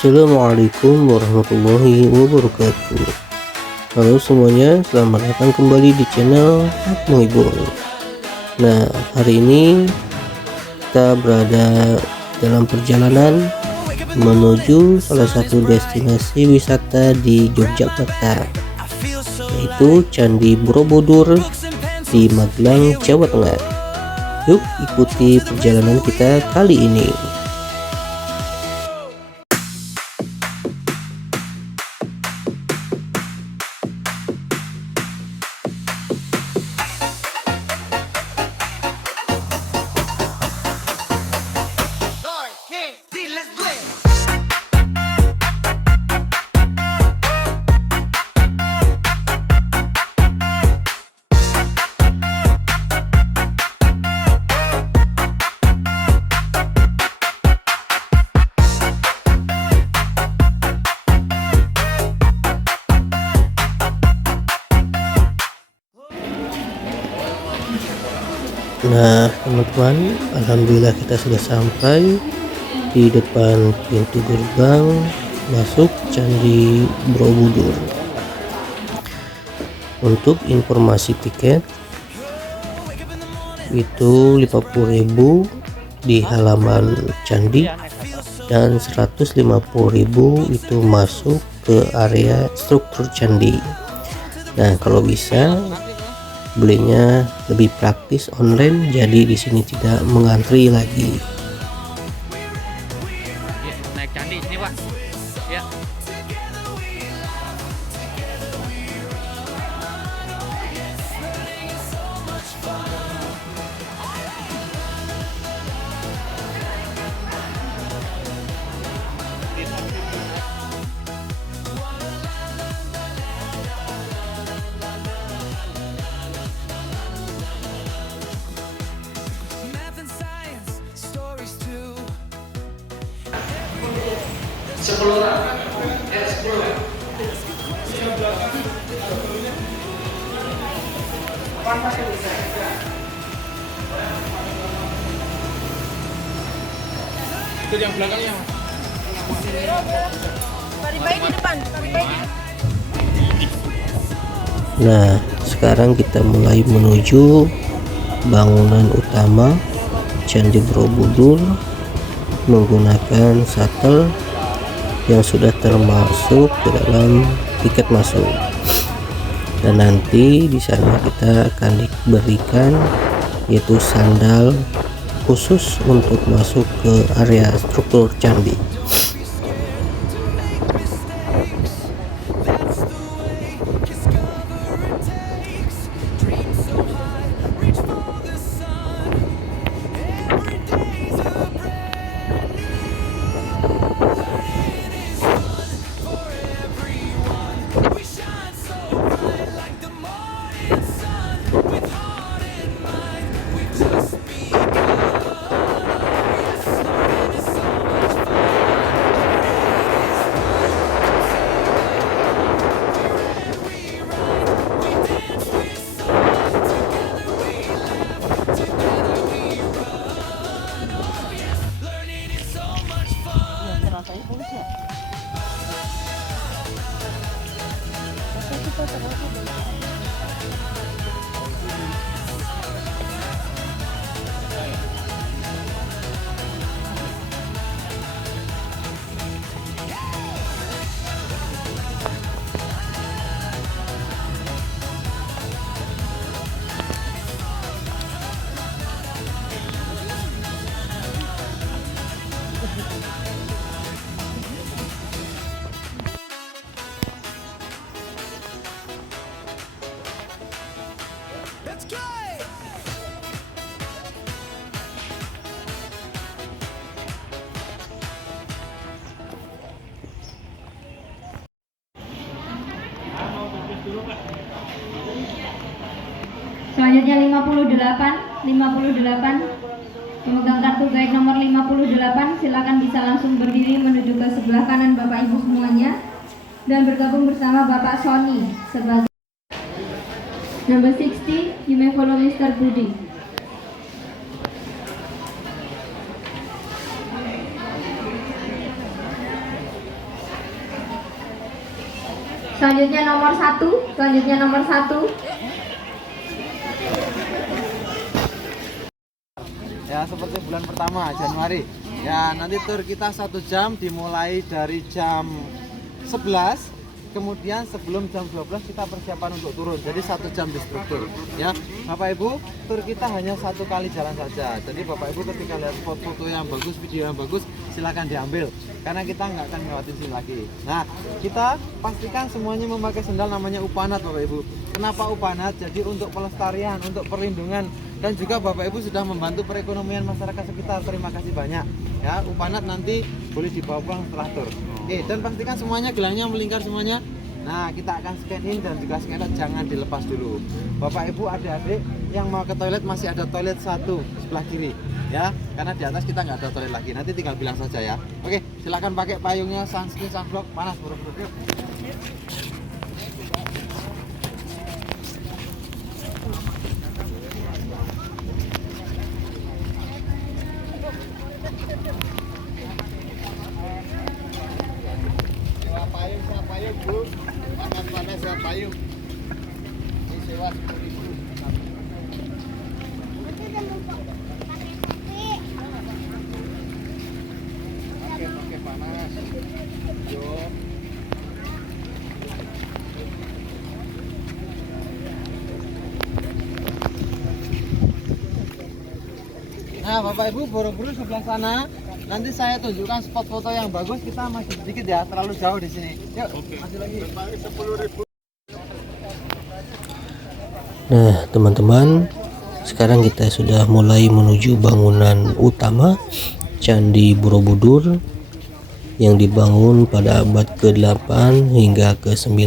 Assalamualaikum warahmatullahi wabarakatuh. Halo semuanya, selamat datang kembali di channel Hak Menghibur. Nah, hari ini kita berada dalam perjalanan menuju salah satu destinasi wisata di Yogyakarta, yaitu Candi Borobudur di Magelang, Jawa Tengah. Yuk ikuti perjalanan kita kali ini. Nah teman-teman, alhamdulillah kita sudah sampai di depan pintu gerbang masuk Candi Borobudur. Untuk informasi tiket itu 50.000 di halaman candi dan 150.000 itu masuk ke area struktur candi. Nah, kalau bisa belinya lebih praktis online, jadi di sini tidak mengantri lagi. Naik candi sini, Pak. Ya. Itu yang belakangnya. Baik di depan, Nah, sekarang kita mulai menuju bangunan utama Candi Borobudur menggunakan shuttle yang sudah termasuk ke dalam tiket masuk. Dan nanti di sana kita akan diberikan yaitu sandal khusus untuk masuk ke area struktur candi. Selanjutnya 58 pemegang kartu guide nomor 58, silakan bisa langsung berdiri menuju ke sebelah kanan Bapak Ibu semuanya dan bergabung bersama Bapak Sony sebagai number 60. You may follow Mr. Budi. Selanjutnya nomor 1. Ya, seperti bulan pertama Januari. Ya, nanti tur kita 1 jam dimulai dari jam 11. Kemudian sebelum jam 12 kita persiapan untuk turun. Jadi 1 jam di struktur. Ya, Bapak Ibu, tur kita hanya 1 kali jalan saja. Jadi Bapak Ibu ketika lihat foto yang bagus, video yang bagus, silakan diambil. Karena kita nggak akan ngelewatin sini lagi. Nah, kita pastikan semuanya memakai sendal namanya upanat, Bapak Ibu. Kenapa upanat? Jadi untuk pelestarian, untuk perlindungan, dan juga Bapak Ibu sudah membantu perekonomian masyarakat sekitar. Terima kasih banyak. Ya, upanat nanti boleh dibawa pulang setelah tur. Oke, dan pastikan semuanya gelangnya melingkar semuanya. Nah, kita akan scan in dan juga scan out, jangan dilepas dulu. Bapak Ibu, adik-adik yang mau ke toilet masih ada toilet 1 sebelah kiri. Ya, karena di atas kita nggak ada toilet lagi. Nanti tinggal bilang saja ya. Oke, silakan pakai payungnya, sunscreen, sunblock, panas buru-buru. Yuk. Payung Bu, panas ya payung. Ini sewa 10.000. Pakai panas. Yo. Nah, Bapak Ibu buru-buru sebelah sana. Nanti saya tunjukkan spot foto yang bagus. Kita masih sedikit ya, terlalu jauh di sini. Yuk, masih lagi. 10.000. Nah teman-teman, sekarang kita sudah mulai menuju bangunan utama Candi Borobudur yang dibangun pada abad ke-8 hingga ke-9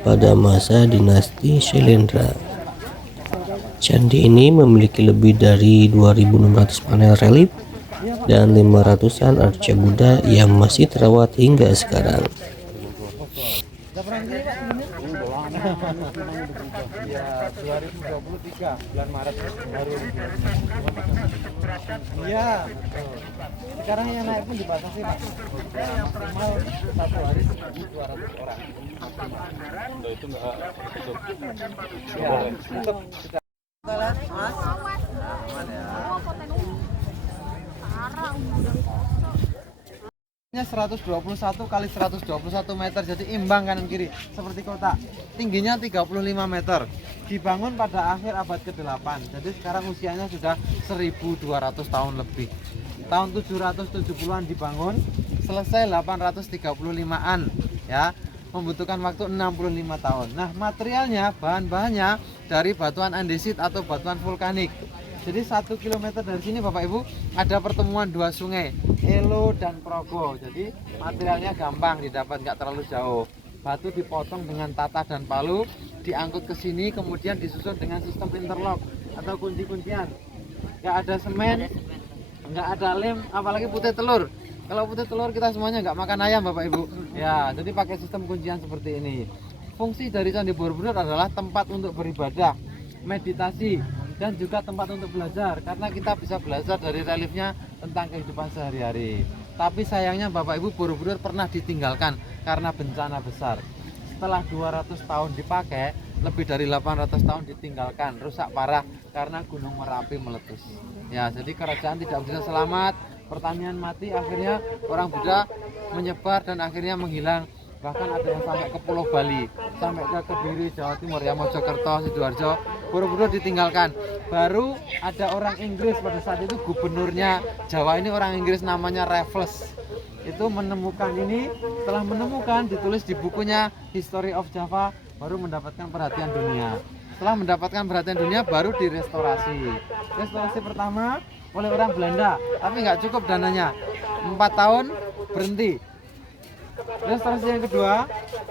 pada masa dinasti Syailendra. Candi ini memiliki lebih dari 2.600 panel relief dan 500-an arca Buddha yang masih terawat hingga sekarang. Ya, 2023 bulan Maret baru. Iya, sekarang yang naik pun dibatasi, Pak. Maksimal 1 hari 1.200 orang. Itu nggak tutup. Ya, tutup. Mas. Aman ya. 121 kali 121 meter, jadi imbang kanan kiri seperti kotak. Tingginya 35 meter. Dibangun pada akhir abad ke-8. Jadi sekarang usianya sudah 1.200 tahun lebih. Tahun 770-an dibangun, selesai 835-an ya. Membutuhkan waktu 65 tahun. Nah, materialnya, bahan-bahannya dari batuan andesit atau batuan vulkanik. Jadi 1 km dari sini Bapak Ibu ada pertemuan 2 sungai, Elo dan Progo. Jadi materialnya gampang didapat, nggak terlalu jauh. Batu dipotong dengan tata dan palu, diangkut ke sini, kemudian disusun dengan sistem interlock atau kunci-kuncian. Nggak ada semen, nggak ada lem, apalagi putih telur. Kalau putih telur kita semuanya nggak makan ayam Bapak Ibu. Ya, jadi pakai sistem kuncian seperti ini. Fungsi dari Candi Borobudur adalah tempat untuk beribadah, meditasi, dan juga tempat untuk belajar, karena kita bisa belajar dari reliefnya tentang kehidupan sehari-hari. Tapi sayangnya Bapak Ibu, Borobudur pernah ditinggalkan karena bencana besar. Setelah 200 tahun dipakai, lebih dari 800 tahun ditinggalkan, rusak parah karena Gunung Merapi meletus. Ya, jadi kerajaan tidak bisa selamat, pertanian mati, akhirnya orang Buddha menyebar dan akhirnya menghilang. Bahkan ada yang sampai ke Pulau Bali, sampai ke Kediri, Jawa Timur, ya, Mojokerto, Sidoarjo. Borobudur ditinggalkan. Baru ada orang Inggris pada saat itu, gubernurnya Jawa ini orang Inggris namanya Raffles. Itu menemukan ini, setelah menemukan ditulis di bukunya History of Java, baru mendapatkan perhatian dunia. Setelah mendapatkan perhatian dunia baru direstorasi. Restorasi pertama oleh orang Belanda, tapi nggak cukup dananya. 4 tahun berhenti. Restorasi yang kedua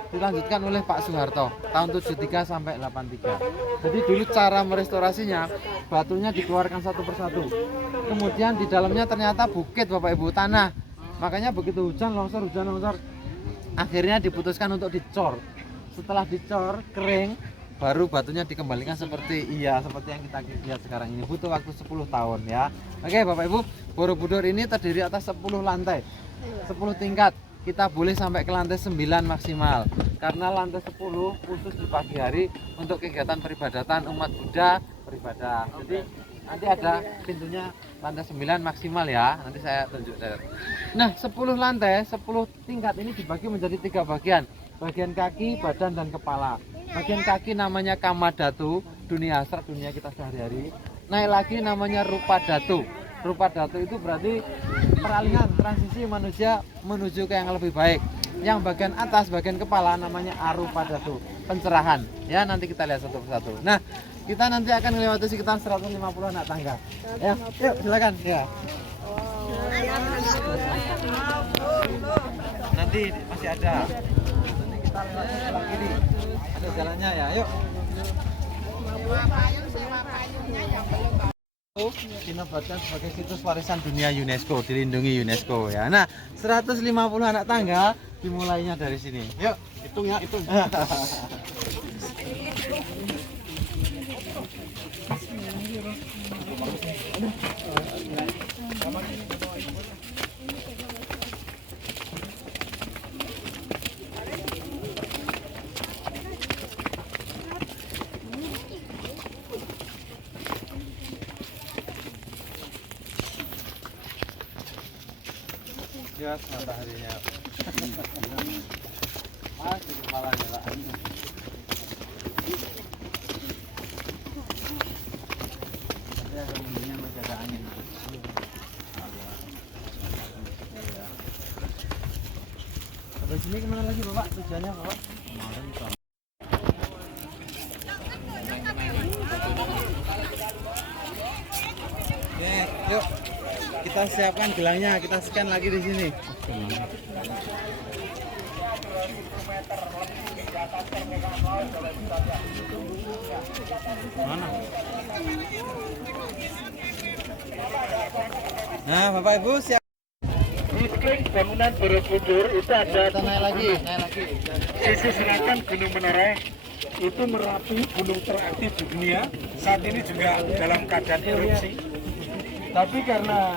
dilanjutkan oleh Pak Soeharto tahun 73 sampai 83. Jadi dulu cara merestorasinya, batunya dikeluarkan satu persatu. Kemudian di dalamnya ternyata bukit Bapak Ibu, tanah. Makanya begitu hujan longsor, akhirnya diputuskan untuk dicor. Setelah dicor kering, baru batunya dikembalikan seperti yang kita lihat sekarang ini. Butuh waktu 10 tahun ya. Oke Bapak Ibu, Borobudur ini terdiri atas 10 lantai, 10 tingkat. kita boleh sampai ke lantai 9 maksimal. Karena lantai 10 khusus di pagi hari untuk kegiatan peribadatan umat Buddha beribadah. Jadi nanti ada pintunya lantai 9 maksimal ya. Nanti saya tunjukkan. Nah, 10 lantai, 10 tingkat ini dibagi menjadi 3 bagian. Bagian kaki, badan, dan kepala. Bagian kaki namanya Kamadhatu, dunia hasrat, dunia kita sehari-hari. Naik lagi namanya Rupadhatu. Rupadhatu itu berarti peralihan, transisi manusia menuju ke yang lebih baik. Yang bagian atas, bagian kepala namanya Arupadhatu, pencerahan. Ya, nanti kita lihat satu persatu. Nah, kita nanti akan melewati sekitar 150 anak tangga. Ya, yuk silakan. Ya. Nanti masih ada. Nanti kita lewat sebelah kiri. Ada jalannya ya. Yuk. Dinobatkan sebagai situs warisan dunia UNESCO, dilindungi UNESCO ya. Nah, 150 anak tangga dimulainya dari sini. Yuk, hitung ya, hitung. Ya, mataharinya. Di kepalanya lah. Tapi ada mendingnya masih ada angin. Sampai sini kemana lagi Bapak? Tujuannya Bapak? Kemarin Pak. Oke, yuk. Kita siapkan gelangnya, kita scan lagi di sini. Mana? Nah, Bapak Ibu siap. Di bangunan Borobudur itu ada Kita naik lagi. sisi selatan Gunung Menara, itu Merapi, gunung teraktif di dunia. Saat ini juga dalam keadaan erupsi. Tapi karena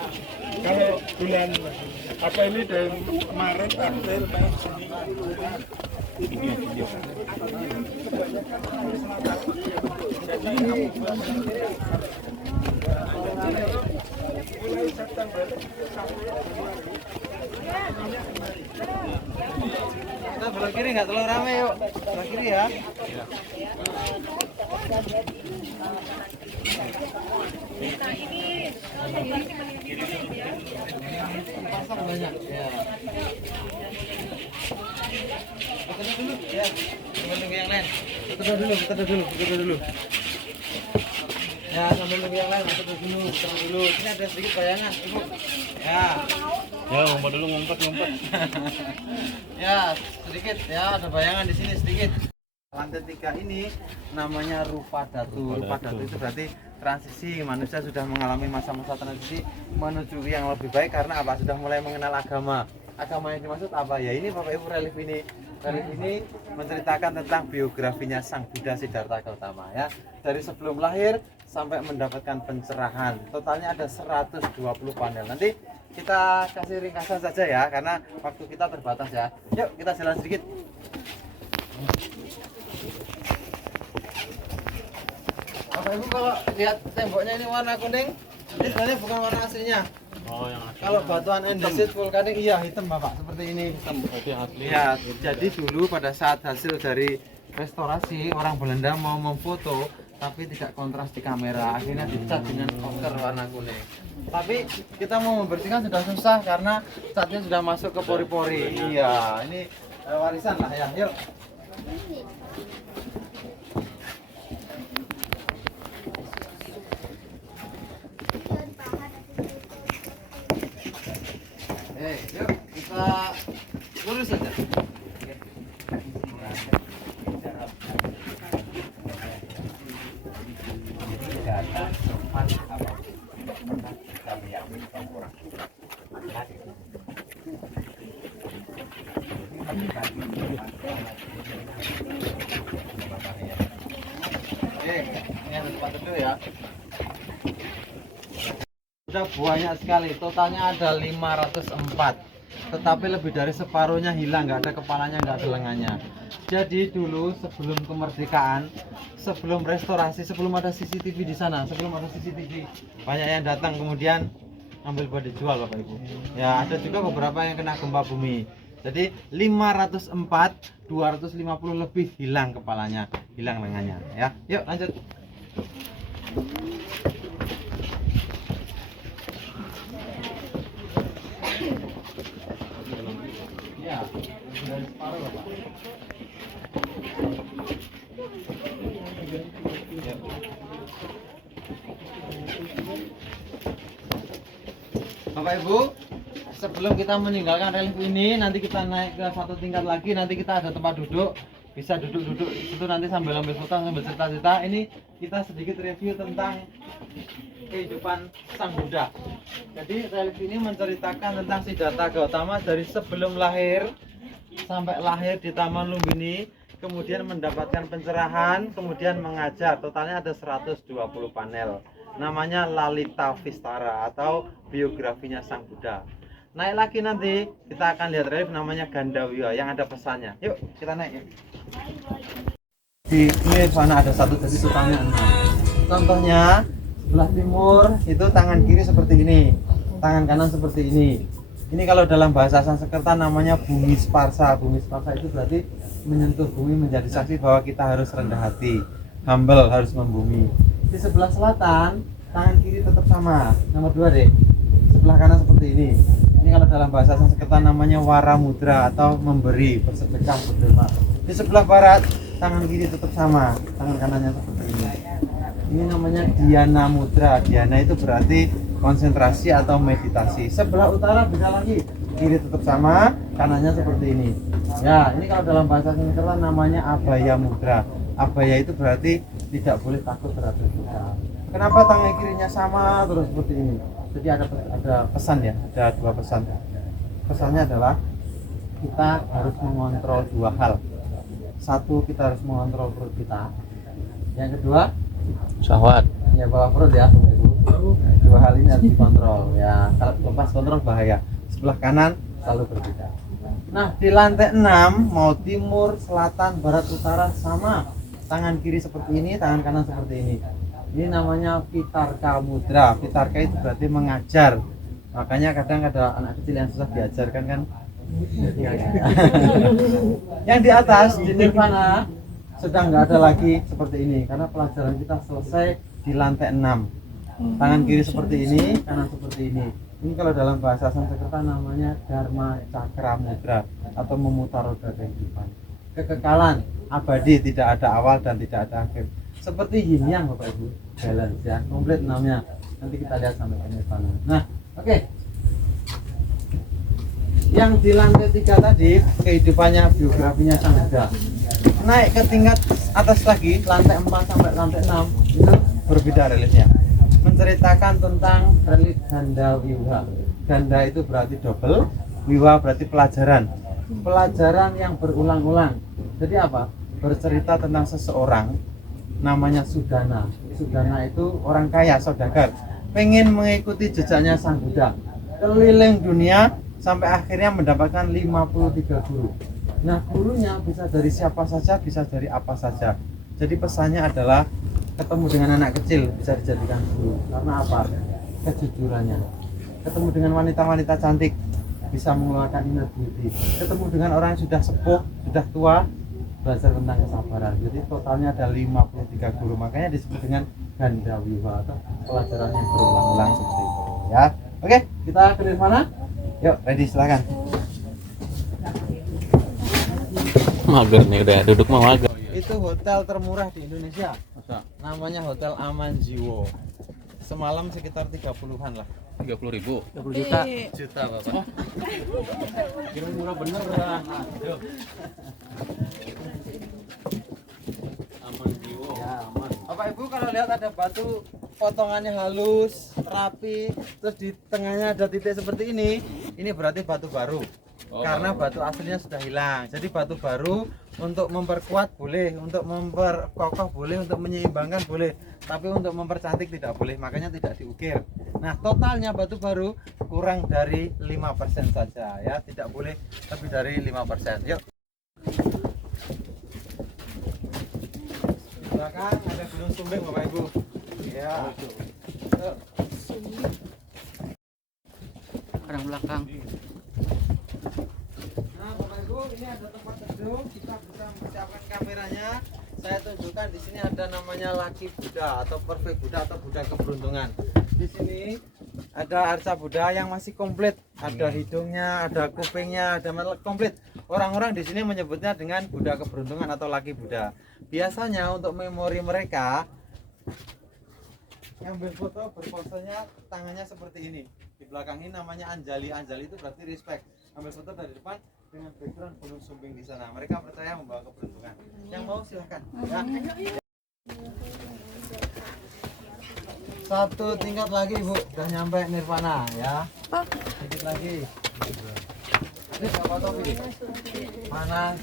kalau bulan apa ini dari Maret, April, Mei, Juni, mulai September Kita belok kiri nggak terlalu ramai yuk. Belok kiri ya. Pasang banyak. Ya. Kita dulu. Ya. Nunggu yang lain. Kita dulu. Ya, sambil nunggu yang lain. Kita dulu. Ini ada sedikit bayangan, Ibu. Ya. ya ngumpet dulu ngumpet Ya, sedikit ya, ada bayangan di sini sedikit. Lantai 3 ini namanya Rupadhatu. Rupadhatu itu berarti transisi, manusia sudah mengalami masa-masa transisi menuju yang lebih baik karena apa? Sudah mulai mengenal agama. Agama yang dimaksud apa? Ya ini Bapak Ibu relief ini. Relief ini menceritakan tentang biografinya Sang Buddha Siddhartha Gautama ya. Dari sebelum lahir sampai mendapatkan pencerahan. Totalnya ada 120 panel. Nanti kita kasih ringkasan saja ya karena waktu kita terbatas ya. Yuk kita jalan sedikit. Bapak Ibu kalau lihat temboknya ini warna kuning, ini sebenarnya bukan warna aslinya. oh yang Kalau batuan andesit vulkanik iya hitam Bapak, seperti ini hitam. itu yang asli Ya, jadi dulu pada saat hasil dari restorasi orang Belanda mau memfoto tapi tidak kontras di kamera, akhirnya dicat dengan oker warna kuning. Tapi kita mau membersihkan sudah susah karena catnya sudah masuk ke pori-pori. Iya, ini warisan lah ya. Yuk. Yuk kita lurus saja. Ini ada tempat duduk ya. Sudah banyak sekali, totalnya ada 504. tetapi lebih dari separuhnya hilang, nggak ada kepalanya, nggak ada lengannya. Jadi dulu sebelum kemerdekaan, sebelum restorasi, sebelum ada CCTV di sana, sebelum ada CCTV, banyak yang datang kemudian ambil buat dijual Bapak Ibu. Ya ada juga beberapa yang kena gempa bumi. Jadi 504, 250 lebih hilang kepalanya, hilang lengannya. Ya, yuk lanjut. Ya, dari separuh Bapak. Ya. Bapak Ibu, sebelum kita meninggalkan relief ini, nanti kita naik ke satu tingkat lagi, nanti kita ada tempat duduk, bisa duduk-duduk itu nanti sambil ambil foto, sambil cerita-cerita. Ini kita sedikit review tentang kehidupan Sang Buddha. Jadi relief ini menceritakan tentang Siddhartha Gautama dari sebelum lahir sampai lahir di Taman Lumbini, kemudian mendapatkan pencerahan, kemudian mengajar. Totalnya ada 120 panel. Namanya Lalita Vistara atau biografinya Sang Buddha. Naik lagi nanti kita akan lihat relief namanya Gandawiya yang ada pesannya. Yuk kita naik. Yuk. Di Nirvana ada satu, jadi totalnya 6. Contohnya sebelah timur itu tangan kiri seperti ini, tangan kanan seperti ini. Ini kalau dalam bahasa Sanskerta namanya bumi sparsa. Bumi sparsa itu berarti menyentuh bumi, menjadi saksi bahwa kita harus rendah hati, humble, harus membumi. Di sebelah selatan tangan kiri tetap sama, nomor 2 deh. Sebelah kanan seperti ini. Ini kalau dalam bahasa Sanskerta namanya wara mudra atau memberi, bersedekah, berderma. Di sebelah barat tangan kiri tetap sama, tangan kanannya seperti ini. Ini namanya dhyana mudra. Dhyana itu berarti konsentrasi atau meditasi. Sebelah utara beda lagi, kiri tetap sama, kanannya seperti ini. Ya, ini kalau dalam bahasa Sanskerta namanya abhaya mudra. Abhaya itu berarti tidak boleh takut terhadap kita. Kenapa tangan kirinya sama terus seperti ini? Jadi ada pesan ya, ada 2 pesan. Pesannya adalah kita harus mengontrol 2 hal. Satu, kita harus mengontrol perut kita. Yang kedua, Syahwat. ya bawa perut ya, Ibu. 2 hal ini harus dikontrol. Ya, kalau lepas kontrol bahaya. Sebelah kanan selalu berbeda. Nah, di lantai 6 mau timur, selatan, barat, utara sama. Tangan kiri seperti ini, tangan kanan seperti ini. Ini namanya Vitarka Mudra. Vitarka itu berarti mengajar. Makanya kadang ada anak kecil yang susah diajarkan kan. Yang di atas di Nirvana sudah nggak ada lagi seperti ini karena pelajaran kita selesai di lantai 6. Tangan kiri seperti ini, kanan seperti ini. Ini kalau dalam bahasa Sanskerta namanya Dharma Cakra Mudra atau memutar roda kehidupan. Kekekalan abadi, tidak ada awal dan tidak ada akhir. Seperti yin yang Bapak Ibu, balance ya, komplit 6-nya. Nanti kita lihat sampai ke Nirvana. Nah, oke. Yang di lantai 3 tadi kehidupannya, biografinya Sang Buddha. Naik ke tingkat atas lagi, lantai 4 sampai lantai 6 itu berbeda reliefnya. Menceritakan tentang relief Ganda Wiwa. Ganda itu berarti double, Wiwa berarti pelajaran. Pelajaran yang berulang-ulang. Jadi apa? Bercerita tentang seseorang namanya Sudana. Sudana itu orang kaya, saudagar, pengen mengikuti jejaknya Sang Buddha, keliling dunia sampai akhirnya mendapatkan 53 guru. Nah, gurunya bisa dari siapa saja, bisa dari apa saja. Jadi pesannya adalah ketemu dengan anak kecil bisa dijadikan guru. Karena apa? Kejujurannya. Ketemu dengan wanita-wanita cantik bisa mengeluarkan inner beauty. Ketemu dengan orang yang sudah sepuh, sudah tua, belajar tentang kesabaran. Jadi totalnya ada 53 guru. Makanya disebut dengan Ganda Wiwa atau pelajaran yang berulang-ulang seperti itu ya. Oke, kita ke mana? Yuk, ready, silakan. Mager nih, udah duduk mau mager. Itu hotel termurah di Indonesia. Namanya Hotel Aman Jiwo. Semalam sekitar 30-an lah. 30.000. 20 juta. Juta, Bapak. Kira murah bener. Aman Jiwo. Ya, aman. Bapak Ibu kalau lihat ada batu potongannya halus, rapi, terus di tengahnya ada titik seperti ini berarti batu baru. Karena batu aslinya sudah hilang. Jadi batu baru untuk memperkuat boleh, untuk memperkokoh boleh, untuk menyeimbangkan boleh, tapi untuk mempercantik tidak boleh, makanya tidak diukir. Nah, totalnya batu baru kurang dari 5% saja ya, tidak boleh lebih dari 5%. Yuk. Belakang ada Gunung Sumbing Bapak Ibu. Ya. Yuk. Orang belakang. Nah, Bapak Ibu, ini ada tempat teduh, kita bisa mempersiapkan kameranya. Saya tunjukkan di sini ada namanya Lucky Buddha atau Perfect Buddha atau Buddha keberuntungan. Di sini ada arca Buddha yang masih komplit, ada hidungnya, ada kupingnya, ada mata komplit. Orang-orang di sini menyebutnya dengan Buddha keberuntungan atau Lucky Buddha. Biasanya untuk memori mereka yang berfoto berposenya tangannya seperti ini. Di belakang ini namanya Anjali. Anjali itu berarti respect. Ambil foto dari depan dengan background Gunung Sumbing di sana. Mereka percaya membawa keberuntungan. Yang mau silahkan. Ya. Satu tingkat lagi Bu, udah nyampe Nirvana ya. Sedikit lagi. Ini bawa topi. Panas.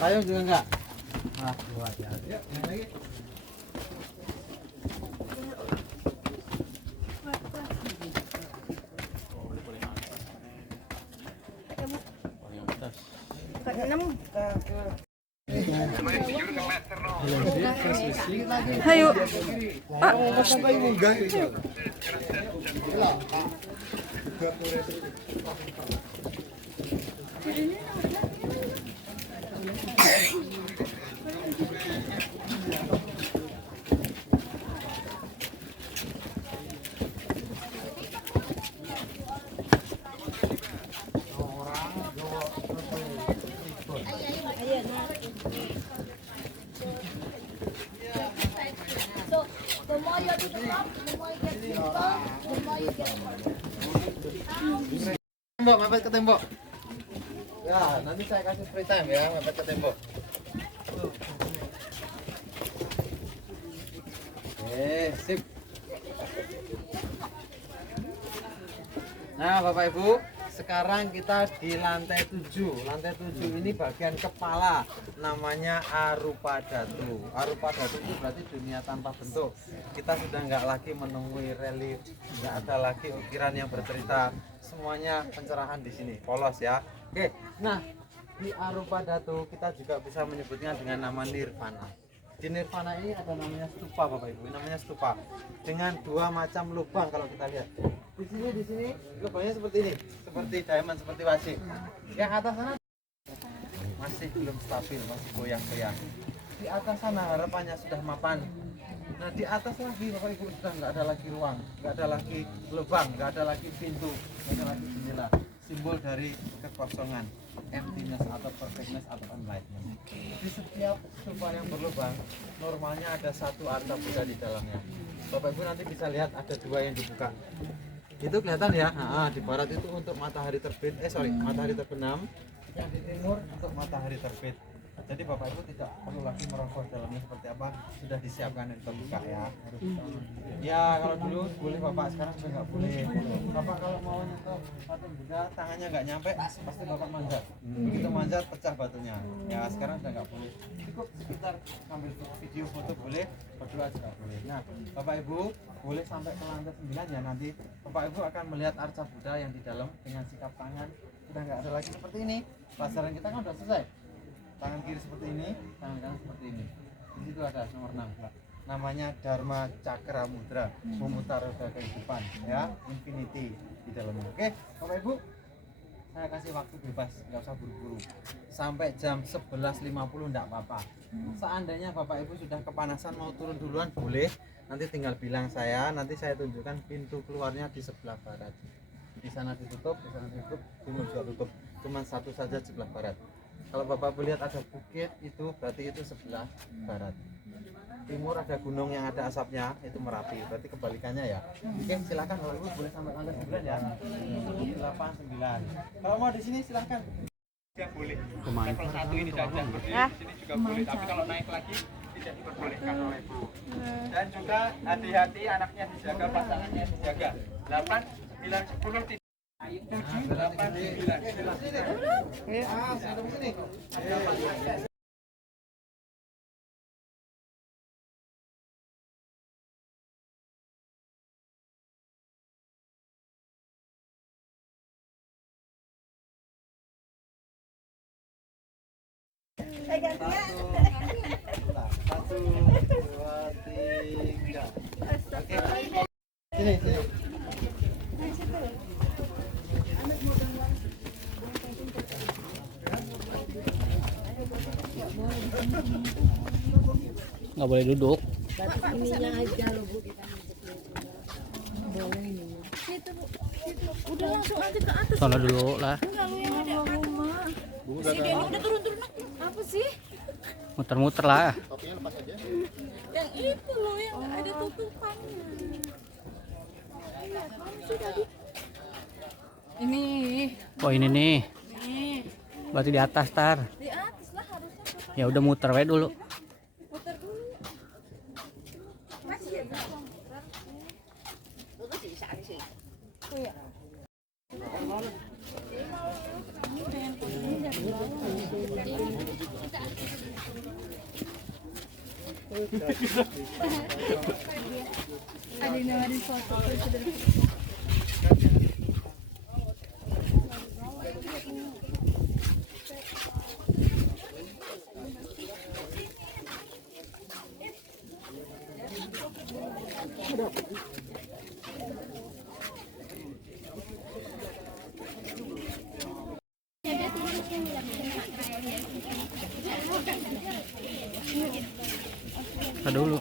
Payung juga enggak? Nah, dua aja. Yuk, yang lagi. Hayo. The more you do the top, the more you get deeper, the more you get Tembok, mepet ke tembok. Ya, nanti saya kasih free time ya, mepet ke tembok. Sip. Nah, Bapak Ibu, sekarang kita di lantai 7. Lantai 7 ini bagian kepala, namanya Arupa Datu. Arupa Datu itu berarti dunia tanpa bentuk. Kita sudah nggak lagi menemui relief, nggak ada lagi ukiran yang bercerita. Semuanya pencerahan di sini, polos ya. Oke, nah di Arupa Datu kita juga bisa menyebutnya dengan nama Nirvana. Di Nirvana ini ada namanya stupa Bapak Ibu, namanya stupa dengan dua macam lubang kalau kita lihat. Di sini lubangnya seperti ini, seperti diamond, seperti wasi. Yang atas sana masih belum stabil, masih goyang-goyang. Di atas sana harapannya sudah mapan. Nah di atas lagi Bapak Ibu sudah nggak ada lagi ruang, nggak ada lagi lubang, nggak ada lagi pintu, nggak ada lagi jendela. Simbol dari kekosongan, emptiness atau perfectness atau enlightenment. Di setiap stupa yang berlubang, normalnya ada satu arca Buddha di dalamnya. Bapak Ibu nanti bisa lihat ada dua yang dibuka. Itu kelihatan ya. Nah, di barat itu untuk matahari terbit, matahari terbenam. Yang di timur untuk matahari terbit. Jadi Bapak Ibu tidak perlu lagi merogoh dalamnya seperti apa, sudah disiapkan dan terbuka ya. Ya kalau dulu boleh Bapak, sekarang sudah nggak boleh. Bapak kalau mau nyentuh patung Buddha tangannya nggak nyampe, pasti Bapak manjat. Begitu manjat pecah batunya. Ya sekarang sudah nggak boleh. Cukup sekitar sambil video foto boleh, berdoa juga boleh. Nah Bapak Ibu boleh sampai ke lantai 9 ya, nanti Bapak Ibu akan melihat arca Buddha yang di dalam dengan sikap tangan sudah nggak ada lagi seperti ini. Pelajaran kita kan sudah selesai. Tangan kiri seperti ini, tangan kanan seperti ini. Di situ ada nomor 6, Pak. Namanya Dharma Cakra Mudra, memutar roda kehidupan, ya, infinity di dalamnya. Oke, Bapak Ibu, saya kasih waktu bebas, nggak usah buru-buru. Sampai jam 11.50 enggak apa-apa. Seandainya Bapak Ibu sudah kepanasan mau turun duluan boleh, nanti tinggal bilang saya, nanti saya tunjukkan pintu keluarnya di sebelah barat. Di sana ditutup, di sana ditutup, timur juga tutup. Cuman satu saja sebelah barat. Kalau Bapak melihat ada bukit itu berarti itu sebelah barat. Timur ada gunung yang ada asapnya, itu Merapi. Berarti kebalikannya ya. Oke, silakan Bapak Ibu boleh sampai lantai 9 ya. 8, 9. Kalau mau di sini silakan. Ya boleh. Level 1 ini saja. Berdiri di sini juga boleh. Tapi kalau naik lagi tidak diperbolehkan oleh Bu. Dan juga hati-hati anaknya dijaga, pasangannya dijaga. 8, 9, 10 tidak. 8, 9. Satu, dua, tiga. Oke. Sini, sini. Nggak boleh duduk. Ininya aja loh Bu. Udah langsung aja ke atas. Sono dulu lah. Enggak lu yang ada rumah. Si Denny udah turun-turun. Apa sih? Muter-muter lah. Yang itu loh yang ada tutupannya. Ini. Oh ini nih. Nih. Berarti di atas tar. Di atas lah harusnya. Ya udah muter wae dulu. Putar dulu. Masih ya. Oh ya. Ada yang nawarin foto. Tar dulu.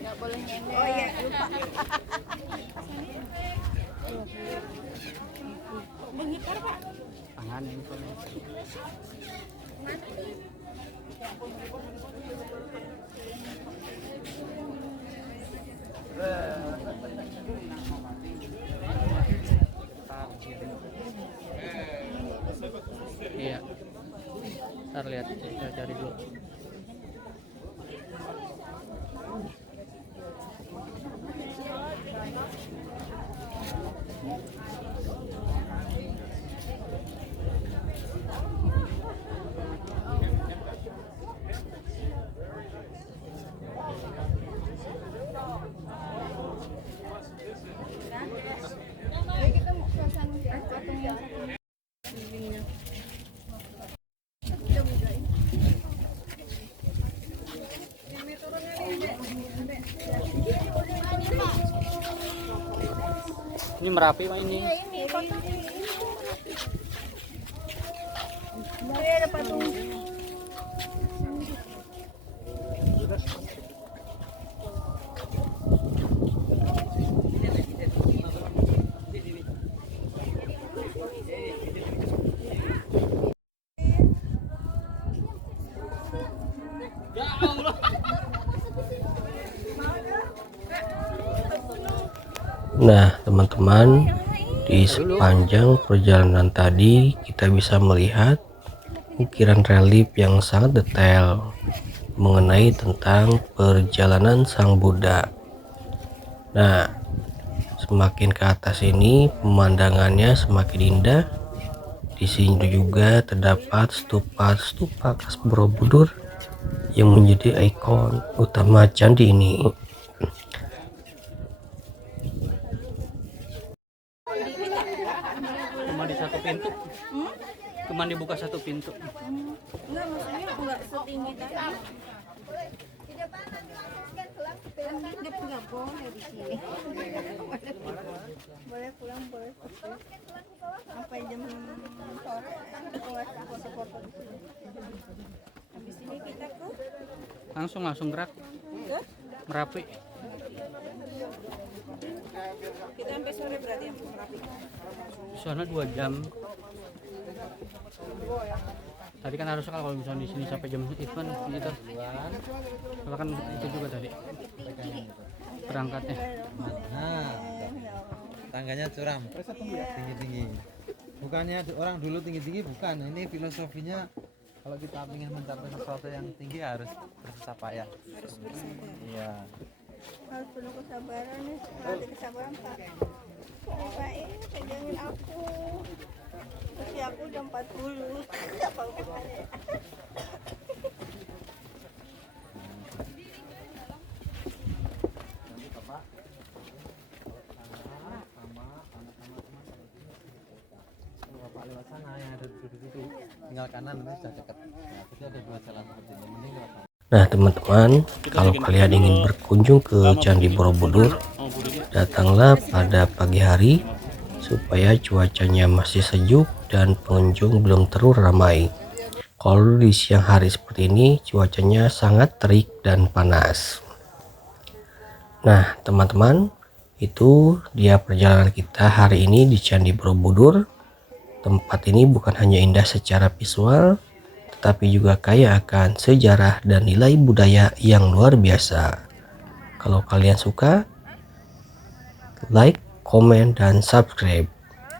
Nggak boleh nyender. Oh iya, lupa. Mengitar Pak. Tangan ini soalnya. Iya. Ntar lihat, kita cari dulu. Kita mau pasang patung yang satu. Ini Merapi mah ini. Ini patung ini. Ini ada patung. Nah teman-teman, di sepanjang perjalanan tadi kita bisa melihat ukiran relief yang sangat detail mengenai tentang perjalanan Sang Buddha. Nah, semakin ke atas ini pemandangannya semakin indah. Di sini juga terdapat stupa khas Borobudur yang menjadi ikon utama candi ini. Cuma di satu pintu. Cuma dibuka satu pintu. Enggak, maksudnya enggak setinggi tadi. Dia nggak boleh di sini. Boleh pulang, boleh foto. Sampai jam sore kan keluar foto-foto di sini. Habis ini kita ke Langsung gerak. Merapi. kita sampai sore berarti yang Merapi. Soalnya 2 jam. Tadi kan harusnya kalau misalnya di sini sampai jam itu kan sekitar, kalau kan itu juga tadi berangkatnya. Nah, tangganya curam, tinggi-tinggi. Bukannya orang dulu tinggi-tinggi, bukan. Ini filosofinya kalau kita ingin mencapai sesuatu yang tinggi harus bersusah payah. Iya. Harus penuh kesabaran nih, latih kesabaran Pak. Pak ini pegangin aku. Usia aku udah 40. Apa hubungannya? Bapak lewat sana yang ada duduk itu, tinggal kanan nanti sudah dekat. Nah, jadi ada dua jalan seperti ini. Mending lewat sana. Nah teman-teman, kalau kalian ingin berkunjung ke Candi Borobudur, datanglah pada pagi hari supaya cuacanya masih sejuk dan pengunjung belum terlalu ramai. Kalau di siang hari seperti ini, cuacanya sangat terik dan panas. Nah teman-teman, itu dia perjalanan kita hari ini di Candi Borobudur. Tempat ini bukan hanya indah secara visual, tetapi juga kaya akan sejarah dan nilai budaya yang luar biasa. Kalau kalian suka, like, komen, dan subscribe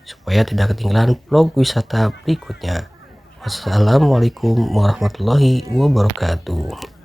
supaya tidak ketinggalan vlog wisata berikutnya. Wassalamualaikum warahmatullahi wabarakatuh.